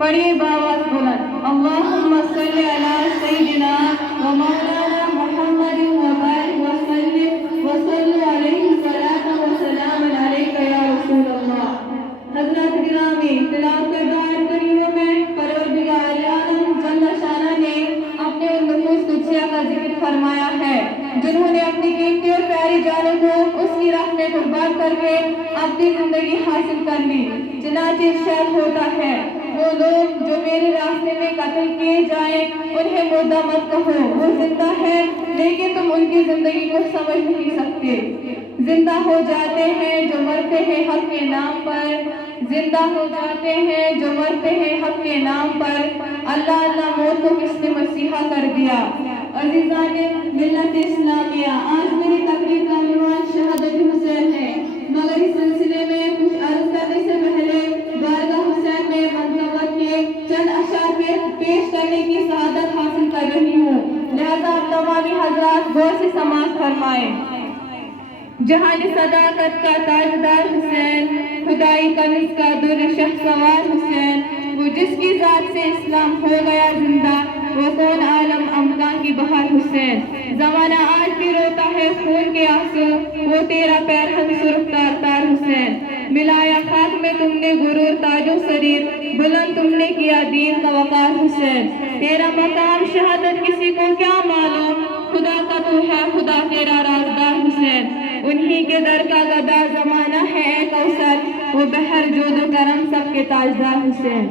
پڑھیے باواز بلند، اللہم صلی علی سیدنا و مولانا محمد و بارک وسلم وصلی علیہ الصلاۃ والسلام علیک یا رسول اللہ۔ حضرات گرامی، تلاوت کردہ آیت کریموں میں پروردگار عالم جل شانہ نے اپنے ان نفوس قدسیہ کا ذکر فرمایا ہے جنہوں نے اپنی قیمتی اور پیاری جانوں کو اس کی راہ میں قربان کر کے اپنی زندگی حاصل کر لی۔ چنانچہ ارشاد ہوتا ہے، وہ لوگ جو میرے راستے میں قتل کیے جائیں انہیں مردہ مت کہو، وہ زندہ ہے لیکن تم ان کی زندگی کو سمجھ نہیں سکتے۔ زندہ ہو جاتے ہیں جو مرتے ہیں حق کے نام پر، زندہ ہو جاتے ہیں جو مرتے ہیں حق کے نام پر۔ اللہ اللہ موت کو کس نے مسیحا کر دیا؟ عزیزان ملت اسلامیہ، آج میری تقریر کا عنوان شہادت حسین ہے، مگر اس سلسلے میں کچھ عرض کرنے سے پہلے بارگاہ حسین میں منتقل کے چند اشعار پیش کرنے کی سعادت حاصل کر رہی ہوں، لہذا آپ تمامی حضرات غور سے سماعت فرمائیں۔ جہان صداقت کا تاجدار حسین، خدائی کنز کا در شہسوار حسین، وہ جس کی ذات سے اسلام ہو گیا زندہ، وہ کون عالم امکان کی بہار حسین۔ زمانہ آج بھی روتا ہے خون کے آنسو، وہ تیرا پیرہن سرخ تار تار حسین۔ ملایا خاک میں تم نے غرور تاج و سریر، بلند تم نے کیا دین کا وقار حسین۔ تیرا مقام شہادت کسی کو کیا معلوم، خدا کا تو ہے خدا تیرا رازدار حسین۔ انہی کے در کا گدا زمانہ ہے اے کوثر، وہ بحر جود و کرم سب کے تاجدار حسین۔